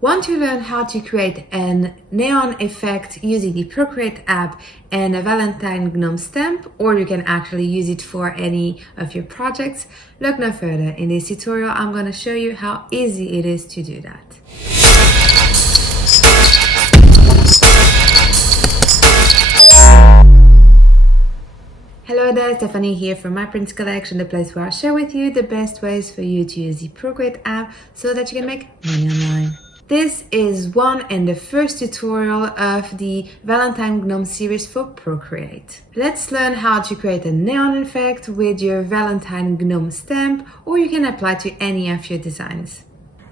Want to learn how to create a neon effect using the Procreate app and a Valentine Gnome stamp, or you can actually use it for any of your projects? Look no further. In this tutorial, I'm going to show you how easy it is to do that. Hello there, Stephanie here from My Prints Collection, the place where I share with you the best ways for you to use the Procreate app so that you can make money online. This is one and the first tutorial of the Valentine Gnome series for Procreate. Let's learn how to create a neon effect with your Valentine Gnome stamp, or you can apply to any of your designs.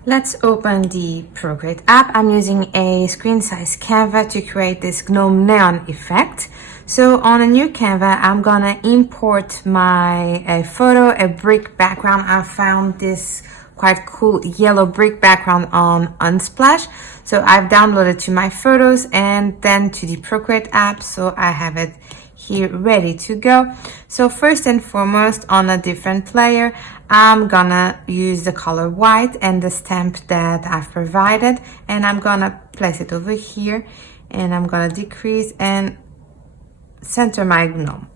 Let's open the Procreate app. I'm using a screen size Canva to create this Gnome neon effect. So on a new Canva, I'm gonna import my photo, a brick background. I found this quite cool yellow brick background on Unsplash. So I've downloaded to my photos and then to the Procreate app. So I have it here ready to go. So first and foremost, on a different layer, I'm gonna use the color white and the stamp that I've provided, and I'm gonna place it over here, and I'm gonna decrease and center my gnome.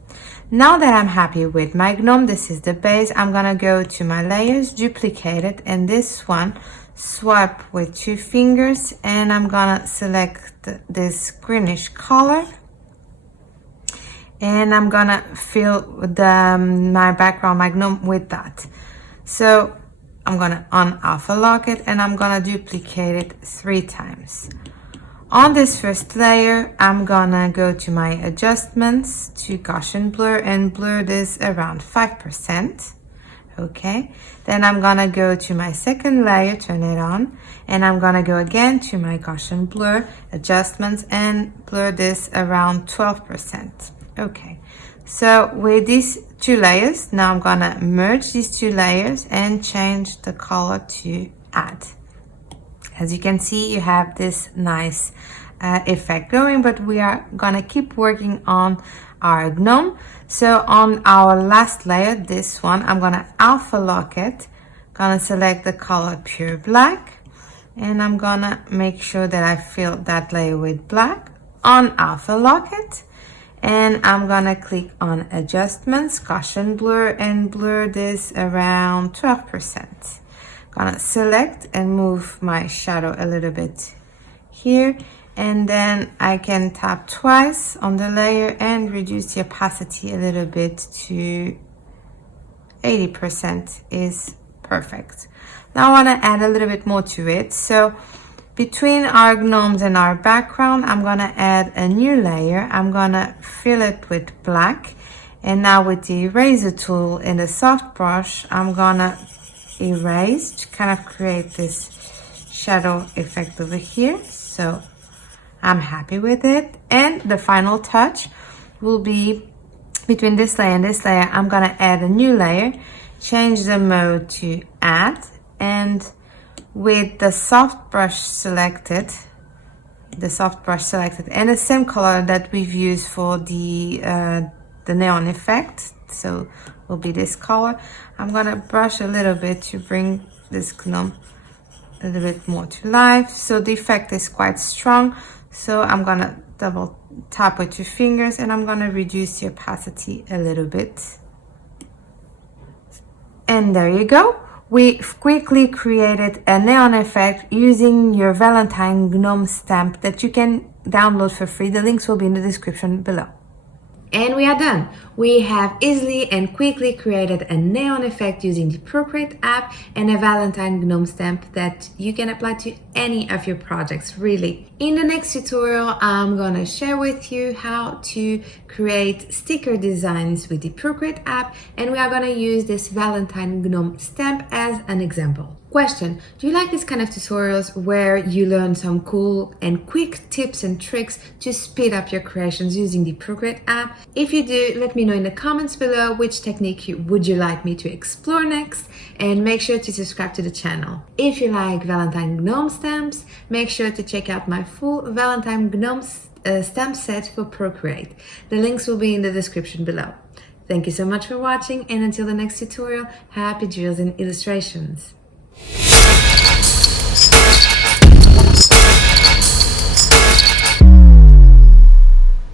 Now that I'm happy with my gnome, this is the base, I'm gonna go to my layers, duplicate it, and this one, swipe with 2 fingers, and I'm gonna select this greenish color, and I'm gonna fill my background, my gnome, with that. So I'm gonna alpha lock it, and I'm gonna duplicate it 3 times. On this first layer, I'm gonna go to my adjustments, to Gaussian blur, and blur this around 5%. Okay, then I'm gonna go to my second layer, turn it on, and I'm gonna go again to my Gaussian blur, adjustments, and blur this around 12%. Okay, so with these 2 layers, now I'm gonna merge these 2 layers and change the color to add. As you can see, you have this nice effect going, but we are gonna keep working on our gnome. So on our last layer, this one, I'm gonna alpha lock it, gonna select the color pure black, and I'm gonna make sure that I fill that layer with black, on alpha lock it, and I'm gonna click on adjustments, Gaussian blur, and blur this around 12%. Gonna select and move my shadow a little bit here, and then I can tap twice on the layer and reduce the opacity a little bit to 80% is perfect. Now I want to add a little bit more to it. So between our gnomes and our background, I'm gonna add a new layer. I'm gonna fill it with black, and now with the eraser tool in the soft brush, I'm gonna erase to kind of create this shadow effect over here. So I'm happy with it, and the final touch will be between this layer and this layer. I'm gonna add a new layer, change the mode to add, and with the soft brush selected, and the same color that we've used for the neon effect, so will be this color, I'm gonna brush a little bit to bring this gnome a little bit more to life. So the effect is quite strong, so I'm gonna double tap with 2 fingers, and I'm gonna reduce the opacity a little bit. And there you go. We quickly created a neon effect using your Valentine Gnome stamp that you can download for free. The links will be in the description below. And we are done. We have easily and quickly created a neon effect using the Procreate app and a Valentine Gnome stamp that you can apply to any of your projects, really. In the next tutorial, I'm gonna share with you how to create sticker designs with the Procreate app, and we are gonna use this Valentine Gnome stamp as an example. Question: do you like this kind of tutorials where you learn some cool and quick tips and tricks to speed up your creations using the Procreate app? If you do, let me know in the comments below which technique would you like me to explore next, and make sure to subscribe to the channel. If you like Valentine Gnome stamps, make sure to check out my full Valentine Gnome stamp set for Procreate. The links will be in the description below. Thank you so much for watching, and until the next tutorial, happy drills and illustrations.